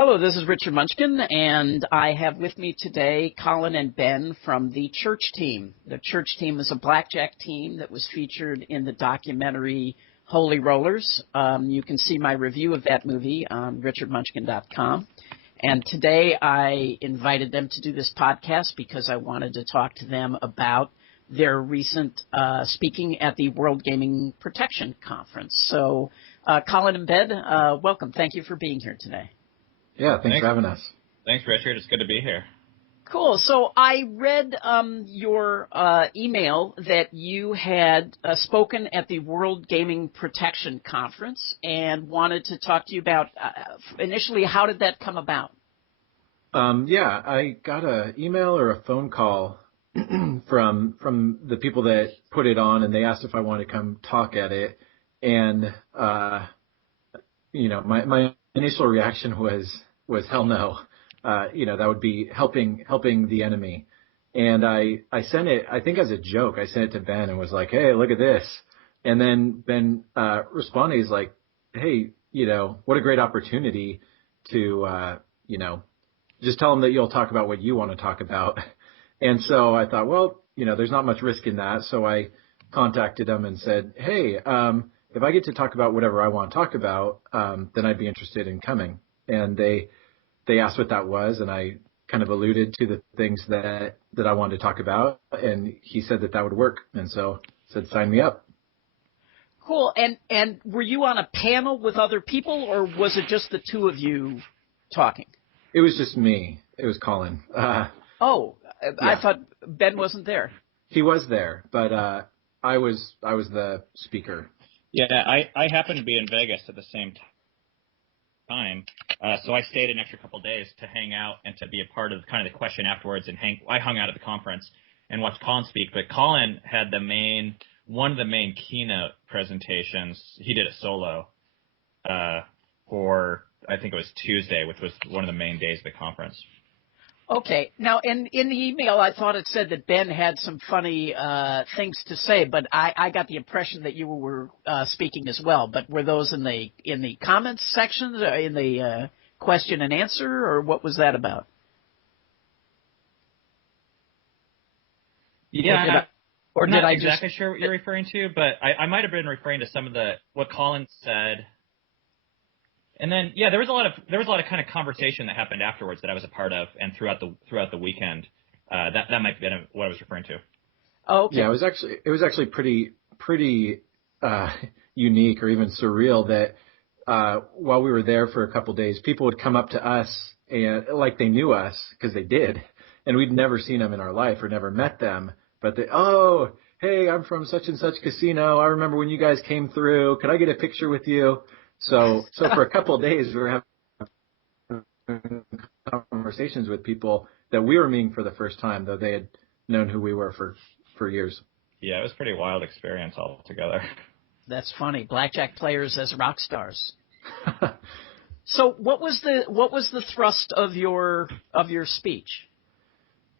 Hello, this is Richard Munchkin, and I have with me today Colin and Ben from the Church Team. The Church Team is a blackjack team that was featured in the documentary Holy Rollers. You can see my review of that movie on richardmunchkin.com. And today I invited them to do this podcast because I wanted to talk to them about their recent speaking at the World Gaming Protection Conference. So, Colin and Ben, welcome. Thank you for being here today. Yeah, thanks for having us. Thanks, Richard. It's good to be here. Cool. So I read your email that you had spoken at the World Gaming Protection Conference and wanted to talk to you about initially how did that come about? Yeah, I got an email or a phone call from the people that put it on, and they asked if I wanted to come talk at it. And my initial reaction was hell no. That would be helping the enemy. And I sent it, I think as a joke, I sent it to Ben and was like, hey, look at this. And then Ben responded, he's like, hey, what a great opportunity to, just tell them that you'll talk about what you want to talk about. And so I thought, well, there's not much risk in that. So I contacted them and said, hey, if I get to talk about whatever I want to talk about, then I'd be interested in coming. And they asked what that was, and I kind of alluded to the things that I wanted to talk about, and he said that would work, and so said sign me up. Cool. And were you on a panel with other people, or was it just the two of you talking? It was just me. It was Colin. Yeah. I thought Ben wasn't there. He was there, but I was the speaker. Yeah, I happened to be in Vegas at the same time, so I stayed an extra couple of days to hang out and to be a part of kind of the question afterwards. And I hung out at the conference and watched Colin speak. But Colin had one of the main keynote presentations. He did it solo for I think it was Tuesday, which was one of the main days of the conference. Okay. Now, in the email, I thought it said that Ben had some funny things to say, but I got the impression that you were speaking as well. But were those in the comments section, in the question and answer, or what was that about? Yeah, or did I just exactly sure what you're referring to, but I might have been referring to some of what Colin said. And then, yeah, there was a lot of kind of conversation that happened afterwards that I was a part of, and throughout the weekend, that might have been what I was referring to. Oh, okay. Yeah, it was actually pretty unique or even surreal that while we were there for a couple of days, people would come up to us and like they knew us because they did, and we'd never seen them in our life or never met them, but hey, I'm from such and such casino. I remember when you guys came through. Could I get a picture with you? So for a couple of days, we were having conversations with people that we were meeting for the first time, though they had known who we were for years. Yeah, it was a pretty wild experience altogether. That's funny. Blackjack players as rock stars. So what was the thrust of your speech?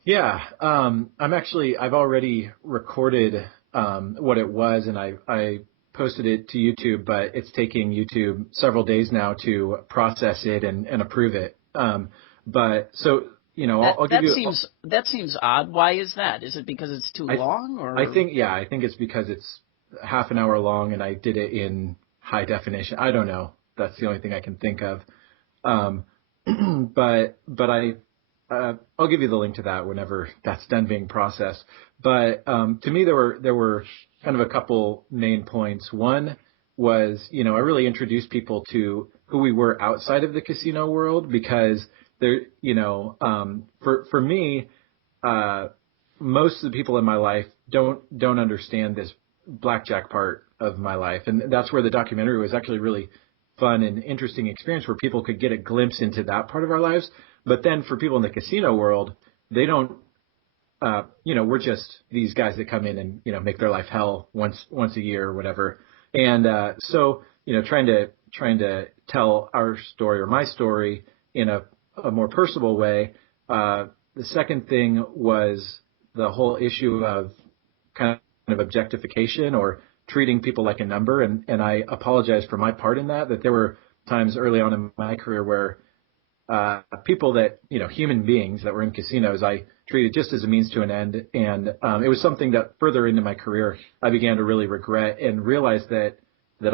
Yeah, I've already recorded what it was, and I posted it to YouTube, but it's taking YouTube several days now to process it and approve it. But so, I'll give you. That seems odd. Why is that? Is it because it's too long? Or I think it's because it's half an hour long, and I did it in high definition. I don't know. That's the only thing I can think of. But I'll give you the link to that whenever that's done being processed. But to me, there were kind of a couple main points. One was, I really introduced people to who we were outside of the casino world because there, for me, most of the people in my life don't understand this blackjack part of my life, and that's where the documentary was actually really fun and interesting experience where people could get a glimpse into that part of our lives. But then for people in the casino world, they don't. We're just these guys that come in and, make their life hell once a year or whatever. And so, trying to tell our story or my story in a more personal way. The second thing was the whole issue of kind of objectification or treating people like a number. And I apologize for my part in that there were times early on in my career where people that, human beings that were in casinos, I treated just as a means to an end. And it was something that further into my career, I began to really regret and realize that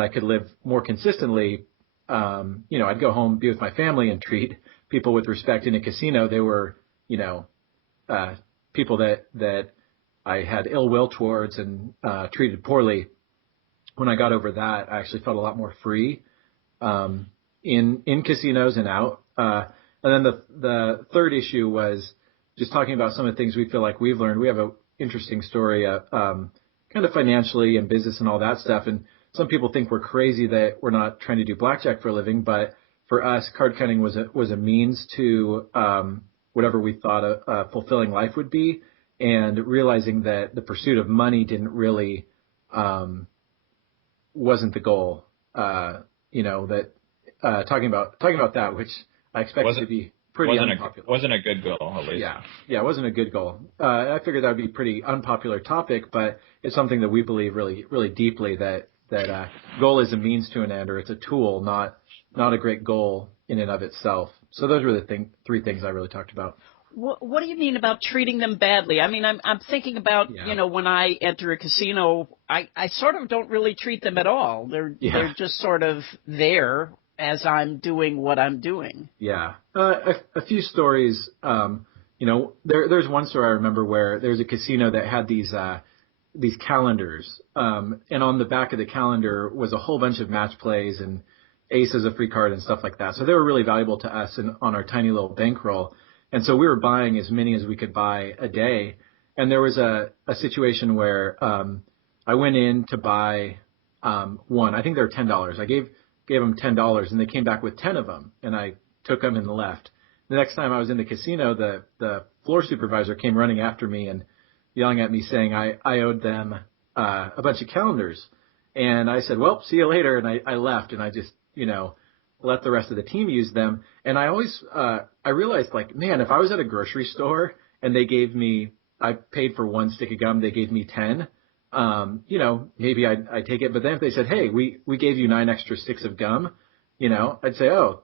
I could live more consistently. I'd go home, be with my family, and treat people with respect. In a casino, they were, people that I had ill will towards and treated poorly. When I got over that, I actually felt a lot more free in casinos and out. And then the third issue was just talking about some of the things we feel like we've learned. We have an interesting story, kind of financially and business and all that stuff. And some people think we're crazy that we're not trying to do blackjack for a living, but for us, card counting was a means to whatever we thought a fulfilling life would be, and realizing that the pursuit of money didn't really wasn't the goal. Talking about that, which I expected to be pretty unpopular. Wasn't a good goal, at least. Yeah, it wasn't a good goal. I figured that would be a pretty unpopular topic, but it's something that we believe really, really deeply, that goal is a means to an end, or it's a tool, not a great goal in and of itself. So those were the three things I really talked about. What do you mean about treating them badly? I mean, I'm thinking about, when I enter a casino, I sort of don't really treat them at all. They're just sort of there as I'm doing what I'm doing. Yeah. A few stories, there's one story I remember where there's a casino that had these calendars, and on the back of the calendar was a whole bunch of match plays and ace as a free card and stuff like that. So they were really valuable to us on our tiny little bankroll. And so we were buying as many as we could buy a day. And there was a situation where I went in to buy one. I think they were $10. I gave them $10, and they came back with 10 of them, and I took them and left. The next time I was in the casino, the floor supervisor came running after me and yelling at me, saying I owed them a bunch of calendars. And I said, well, see you later. And I left, and I just, let the rest of the team use them. And I always, I realized, like, man, if I was at a grocery store and I paid for one stick of gum, they gave me 10, maybe I'd take it. But then if they said, hey, we gave you 9 extra sticks of gum, I'd say, oh,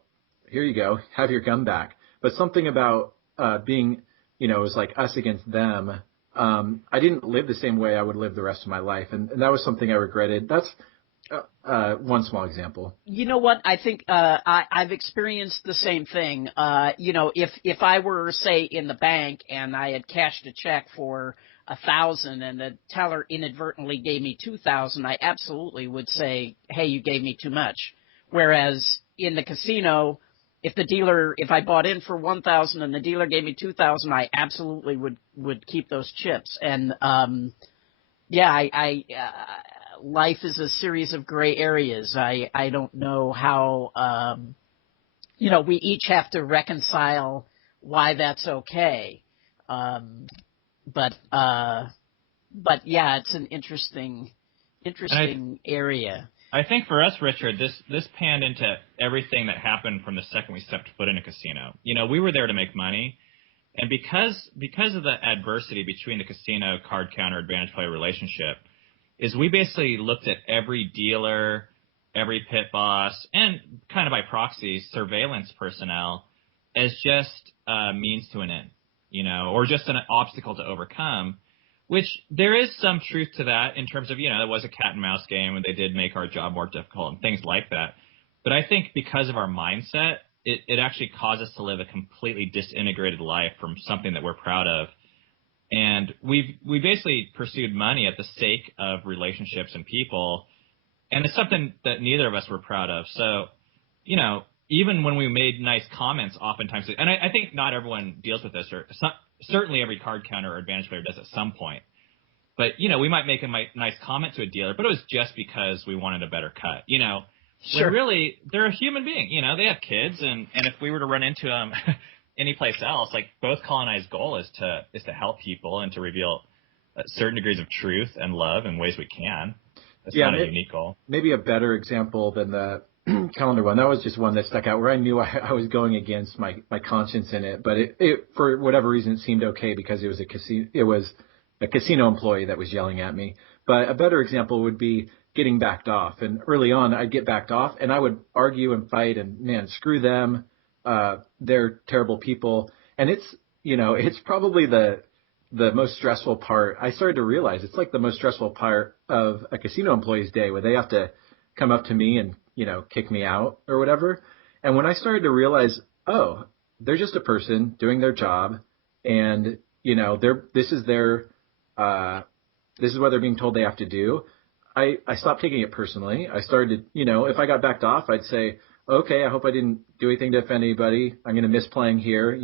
here you go, have your gum back. But something about being, it was like us against them. I didn't live the same way I would live the rest of my life. And that was something I regretted. That's one small example. You know what? I think I've experienced the same thing. If I were, say, in the bank and I had cashed a check for $1,000 and the teller inadvertently gave me $2,000, I absolutely would say, hey, you gave me too much. Whereas in the casino, if I bought in for $1,000 and the dealer gave me $2,000, I absolutely would keep those chips. And life is a series of gray areas. I don't know how we each have to reconcile why that's okay. But yeah, it's an interesting area. I think for us, Richard, this panned into everything that happened from the second we stepped foot in a casino. We were there to make money, and because of the adversity between the casino card counter advantage player relationship, is we basically looked at every dealer, every pit boss, and kind of by proxy surveillance personnel as just a means to an end, or just an obstacle to overcome. Which there is some truth to that in terms of, it was a cat and mouse game and they did make our job more difficult and things like that. But I think because of our mindset, it actually caused us to live a completely disintegrated life from something that we're proud of. And we basically pursued money at the sake of relationships and people. And it's something that neither of us were proud of. So, even when we made nice comments, oftentimes, and I think not everyone deals with this, or certainly every card counter or advantage player does at some point. But, we might make a nice comment to a dealer, but it was just because we wanted a better cut, Sure. When really they're a human being, they have kids. And if we were to run into them any place else, like both Colin and I's goal is to help people and to reveal certain degrees of truth and love in ways we can. That's not a unique goal. Maybe a better example than the calendar one. That was just one that stuck out where I knew I was going against my conscience in it, but it for whatever reason it seemed okay because it was a casino employee that was yelling at me. But a better example would be getting backed off. And early on I'd get backed off and I would argue and fight and, man, screw them. they're terrible people. And it's probably the most stressful part. I started to realize it's like the most stressful part of a casino employee's day, where they have to come up to me and, kick me out or whatever. And when I started to realize, oh, they're just a person doing their job, and, this is what they're being told they have to do. I stopped taking it personally. I started, if I got backed off, I'd say, okay, I hope I didn't do anything to offend anybody. I'm going to miss playing here,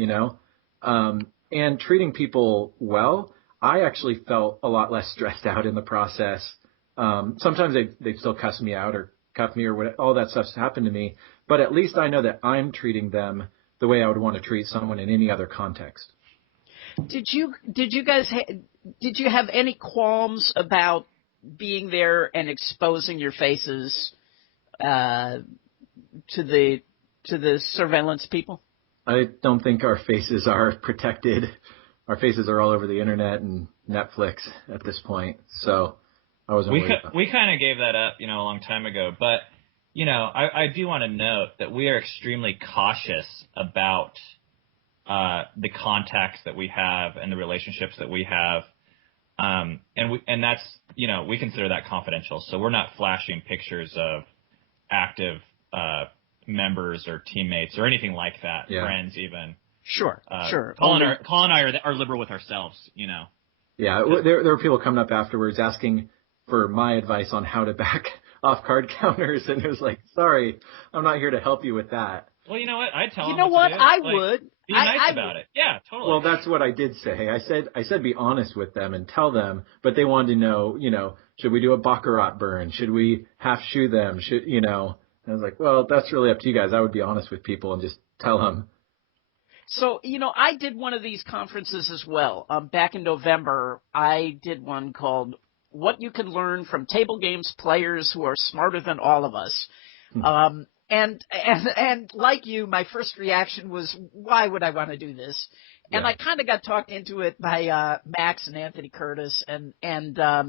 and treating people well. I actually felt a lot less stressed out in the process. Sometimes they'd still cuss me out or cuff me or what, all that stuff's happened to me. But at least I know that I'm treating them the way I would want to treat someone in any other context. Did you have any qualms about being there and exposing your faces to the surveillance people? I don't think our faces are protected. Our faces are all over the internet and Netflix at this point, so I wasn't worried about it. We kind of gave that up, a long time ago. But, I do want to note that we are extremely cautious about the contacts that we have and the relationships that we have. And that's, we consider that confidential. So we're not flashing pictures of active members or teammates or anything like that, friends even. Sure. Colin and I are liberal with ourselves, Yeah, there were people coming up afterwards asking for my advice on how to back off card counters, and it was like, sorry, I'm not here to help you with that. Well, you know what? I'd tell them. You know what? I would. Be nice about it. Yeah, totally. Well, that's what I did say. I said be honest with them and tell them, but they wanted to know, should we do a baccarat burn? Should we half shoe them? And I was like, well, that's really up to you guys. I would be honest with people and just tell them. So, I did one of these conferences as well. Back in November, I did one called What You Can Learn from Table Games Players Who Are Smarter Than All of Us. And like you, my first reaction was, why would I want to do this? And I kind of got talked into it by Max and Anthony Curtis, and I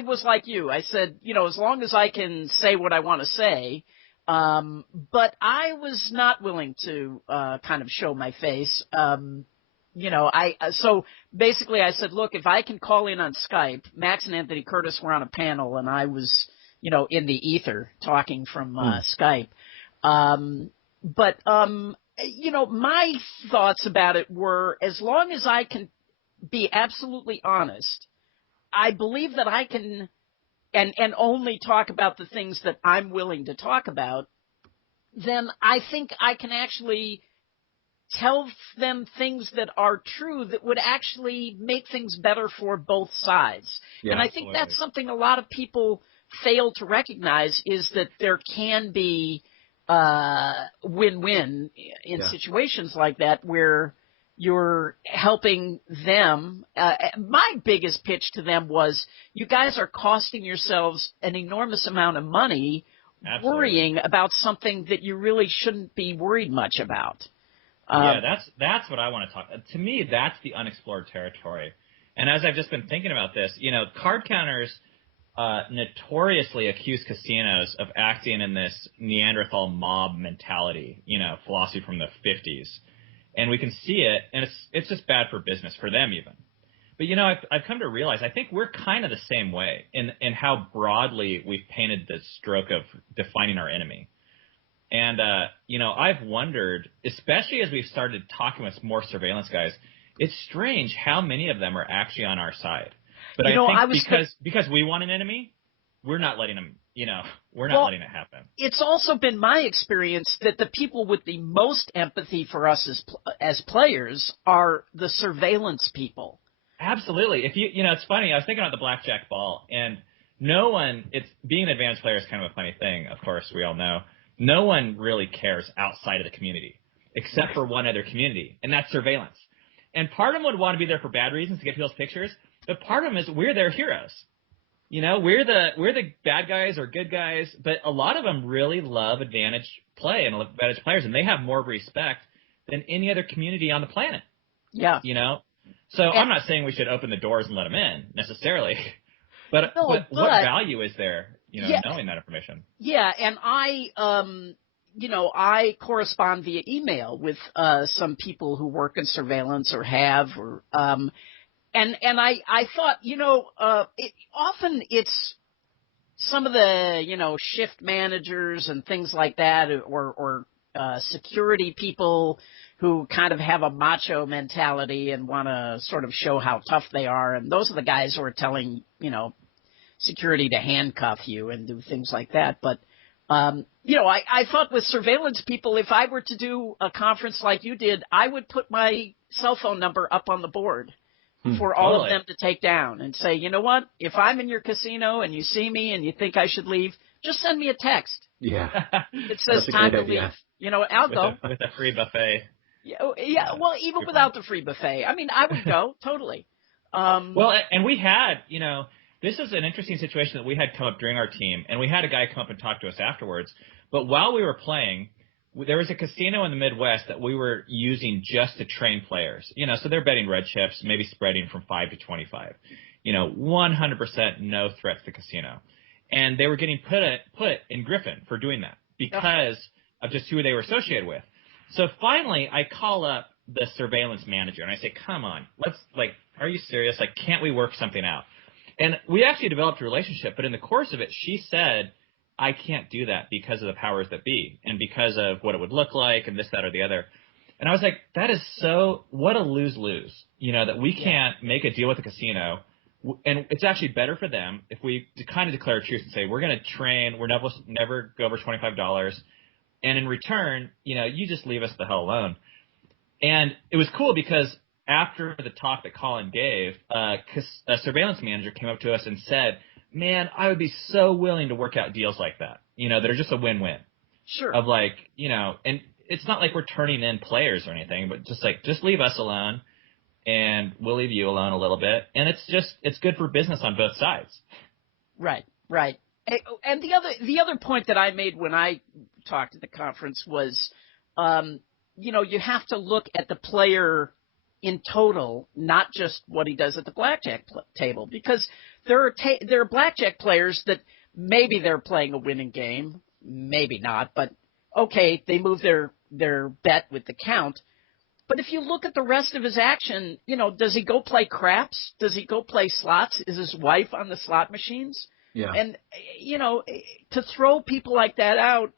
was like you. I said, as long as I can say what I want to say, but I was not willing to kind of show my face. So basically I said, look, if I can call in on Skype, Max and Anthony Curtis were on a panel, and I was in the ether talking from Skype. But my thoughts about it were, as long as I can be absolutely honest, I believe that I can and only talk about the things that I'm willing to talk about, then I think I can actually tell them things that are true that would actually make things better for both sides. Yeah, and I think that's something a lot of people fail to recognize, is that there can be win-win in situations like that where you're helping them. My biggest pitch to them was, you guys are costing yourselves an enormous amount of money worrying about something that you really shouldn't be worried much about. That's what I want to talk. To me, that's the unexplored territory. And as I've just been thinking about this, card counters notoriously accuse casinos of acting in this Neanderthal mob mentality, philosophy from the 50s. And we can see it, and it's just bad for business, for them even. But, I've come to realize, I think we're kind of the same way in how broadly we've painted the stroke of defining our enemy. And, I've wondered, especially as we've started talking with more surveillance guys, it's strange how many of them are actually on our side. But I think because we want an enemy, we're not letting them, we're not letting it happen. It's also been my experience that the people with the most empathy for us as players are the surveillance people. Absolutely. If it's funny, I was thinking about the blackjack ball, and being an advanced player is kind of a funny thing, of course, we all know. No one really cares outside of the community, except for one other community, and that's surveillance. And part of them would want to be there for bad reasons, to get people's pictures, but part of them is we're their heroes. We're the bad guys or good guys, but a lot of them really love advantage play and advantage players, and they have more respect than any other community on the planet. Yeah. So I'm not saying we should open the doors and let them in necessarily, but what value is there, knowing that information? Yeah, and I, I correspond via email with some people who work in surveillance or have, or and I thought, often it's some of the shift managers and things like that, or security people who kind of have a macho mentality and want to sort of show how tough they are, and those are the guys who are telling security to handcuff you and do things like that. But I thought with surveillance people, if I were to do a conference like you did, I would put my cell phone number up on the board for all of them to take down and say, you know what, if I'm in your casino and you see me and you think I should leave, just send me a text. Yeah. It says time to leave. I'll go. With a free buffet. Yeah. Well, even without the free buffet, I mean, I would go totally. Well, and we had, this is an interesting situation that we had come up during our team, and we had a guy come up and talk to us afterwards. But while we were playing, there was a casino in the Midwest that we were using just to train players. So they're betting red chips, maybe spreading from 5 to 25. 100% no threat to the casino. And they were getting put in Griffin for doing that because of just who they were associated with. So finally, I call up the surveillance manager, and I say, come on, are you serious? Can't we work something out? And we actually developed a relationship, but in the course of it, she said, I can't do that because of the powers that be and because of what it would look like and this, that, or the other. And I was like, that is what a lose-lose, that we can't make a deal with the casino. And it's actually better for them if we kind of declare a truce and say, we're going to train, we're never go over $25. And in return, you just leave us the hell alone. And it was cool because after the talk that Colin gave, a surveillance manager came up to us and said, man, I would be so willing to work out deals like that, that are just a win-win. Sure. Of and it's not like we're turning in players or anything, but just leave us alone and we'll leave you alone a little bit. And it's good for business on both sides. Right. And the other point that I made when I talked at the conference was, you have to look at the player in total, not just what he does at the blackjack table, because there are blackjack players that maybe they're playing a winning game, maybe not, but okay, they move their bet with the count. But if you look at the rest of his action, does he go play craps? Does he go play slots? Is his wife on the slot machines? Yeah. And, to throw people like that out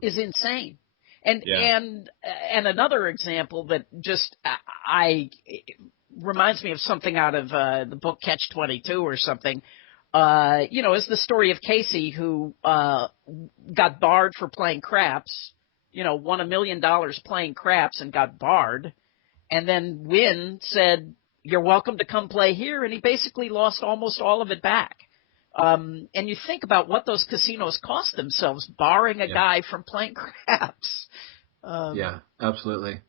is insane. And another example that just reminds me of something out of the book Catch-22 or something, is the story of Casey who got barred for playing craps, won $1 million playing craps and got barred. And then Wynn said, you're welcome to come play here. And he basically lost almost all of it back. And you think about what those casinos cost themselves, barring a guy from playing craps. Yeah, absolutely.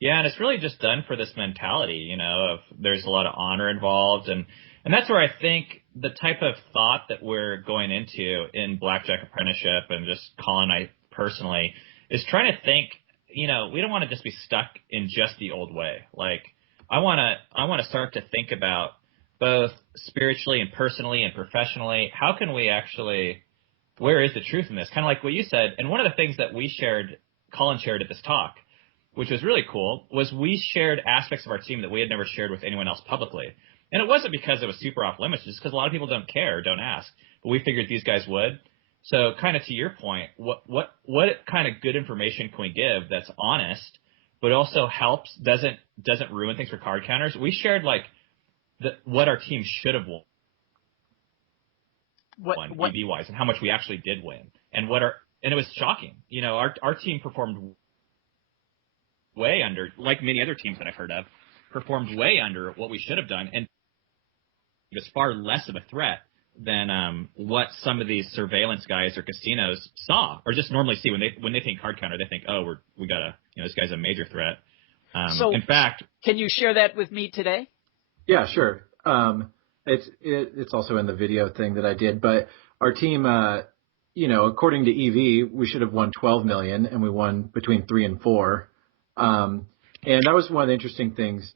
Yeah, and it's really just done for this mentality, of there's a lot of honor involved. And that's where I think the type of thought that we're going into in Blackjack Apprenticeship and just Colin and I personally is trying to think, we don't want to just be stuck in just the old way. I want to start to think about both spiritually and personally and professionally, how can we actually, where is the truth in this? Kind of like what you said. And one of the things that Colin shared at this talk, which was really cool, was we shared aspects of our team that we had never shared with anyone else publicly. And it wasn't because it was super off limits, just because a lot of people don't care or don't ask. But we figured these guys would. So kind of to your point, what kind of good information can we give that's honest, but also helps, doesn't ruin things for card counters? We shared what our team should have won EV-wise and how much we actually did win. And it was shocking. Our team performed way under, like many other teams that I've heard of, performed way under what we should have done. And it was far less of a threat than what some of these surveillance guys or casinos saw or just normally see when they think card counter. They think, oh, we got this guy's a major threat. So in fact, can you share that with me today? Yeah, sure. It's also in the video thing that I did, but our team, according to EV, we should have won 12 million and we won between 3 and 4. And that was one of the interesting things,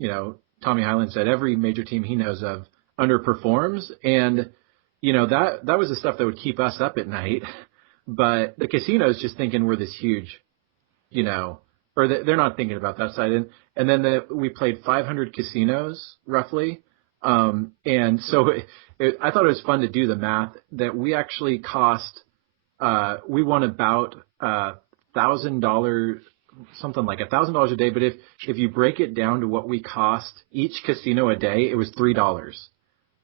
Tommy Highland said every major team he knows of underperforms. And, that was the stuff that would keep us up at night but the casino's just thinking we're this huge, or they're not thinking about that side. And then we played 500 casinos roughly. And so I thought it was fun to do the math that we actually we won about $1,000, something like $1,000 a day. But if you break it down to what we cost each casino a day, it was $3.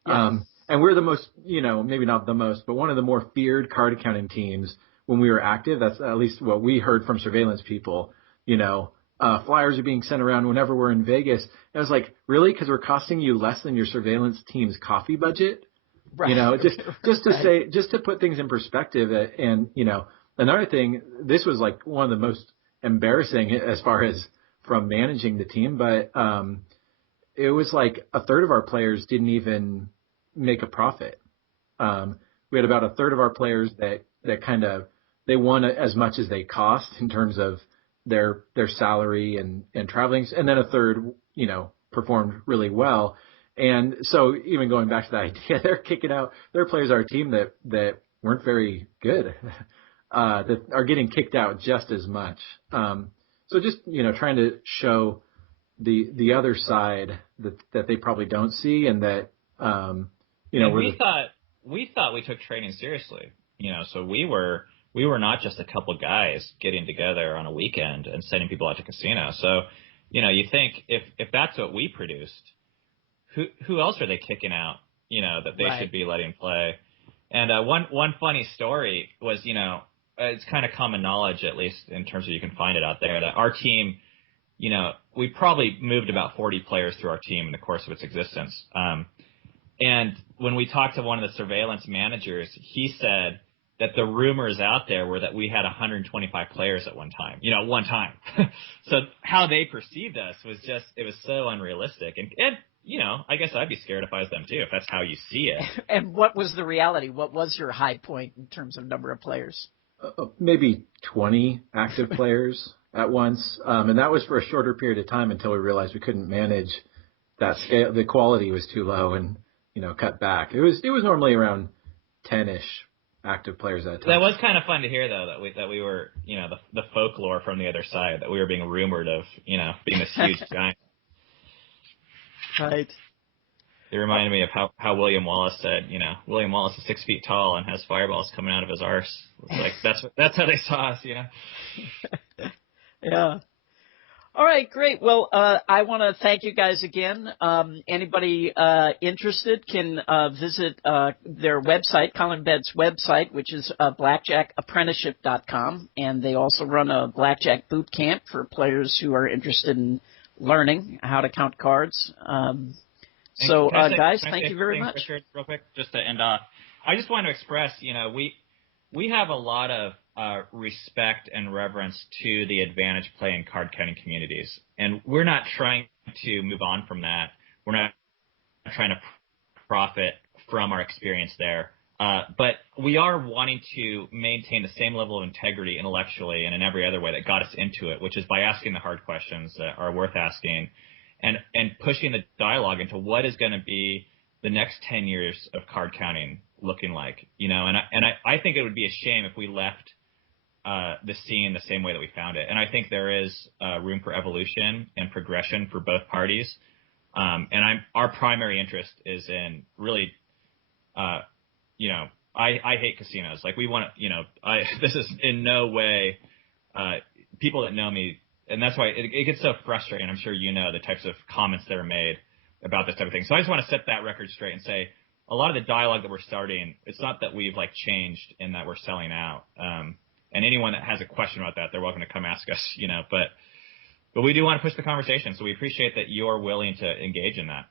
Yes. And we're the most, maybe not the most, but one of the more feared card accounting teams when we were active. That's at least what we heard from surveillance people. Flyers are being sent around whenever we're in Vegas. And I was like, really? Because we're costing you less than your surveillance team's coffee budget? Right. Just to put things in perspective. And, another thing, this was like one of the most embarrassing as far as from managing the team, but it was like a third of our players didn't even make a profit. We had about a third of our players that kind of, they won as much as they cost in terms of their salary and traveling. And then a third, performed really well. And so even going back to that idea, they're kicking out, there are players on our team that weren't very good, that are getting kicked out just as much. So just, trying to show the other side that they probably don't see, and that, we thought we took training seriously, so we were not just a couple guys getting together on a weekend and sending people out to casinos. So, you think if that's what we produced, who else are they kicking out, that they should be letting play? And one funny story was, it's kind of common knowledge, at least in terms of you can find it out there, that our team, we probably moved about 40 players through our team in the course of its existence. And when we talked to one of the surveillance managers, he said that the rumors out there were that we had 125 players at one time, So how they perceived us was it was so unrealistic. And I guess I'd be scared if I was them too, if that's how you see it. And what was the reality? What was your high point in terms of number of players? Maybe 20 active players at once. And that was for a shorter period of time until we realized we couldn't manage that scale. The quality was too low and, cut back. It was normally around 10-ish active players at a time. That was kind of fun to hear, though, that we were, the folklore from the other side, that we were being rumored of, being this huge giant. Right. It reminded me of how William Wallace said, William Wallace is 6 feet tall and has fireballs coming out of his arse. It's like that's how they saw us, Yeah. All right, great. Well, I want to thank you guys again. Anybody interested can visit their website, Colin and Ben's website, which is blackjackapprenticeship.com, and they also run a blackjack boot camp for players who are interested in learning how to count cards. Guys, thank you very much. Richard, real quick, just to end off, I just want to express, we have a lot of respect and reverence to the advantage play and card counting communities, and we're not trying to move on from that. We're not trying to profit from our experience there, but we are wanting to maintain the same level of integrity intellectually and in every other way that got us into it, which is by asking the hard questions that are worth asking, and pushing the dialogue into what is going to be the next 10 years of card counting looking like, and I think it would be a shame if we left the scene the same way that we found it. And I think there is room for evolution and progression for both parties. Our primary interest is in really, I hate casinos. Like we want to, this is in no way, people that know me, and that's why it gets so frustrating. I'm sure the types of comments that are made about this type of thing. So I just want to set that record straight and say a lot of the dialogue that we're starting, it's not that we've changed in that we're selling out. And anyone that has a question about that, they're welcome to come ask us, but we do want to push the conversation. So we appreciate that you're willing to engage in that.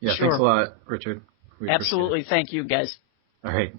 Yeah. Sure. Thanks a lot, Richard. Absolutely. Thank you, guys. All right.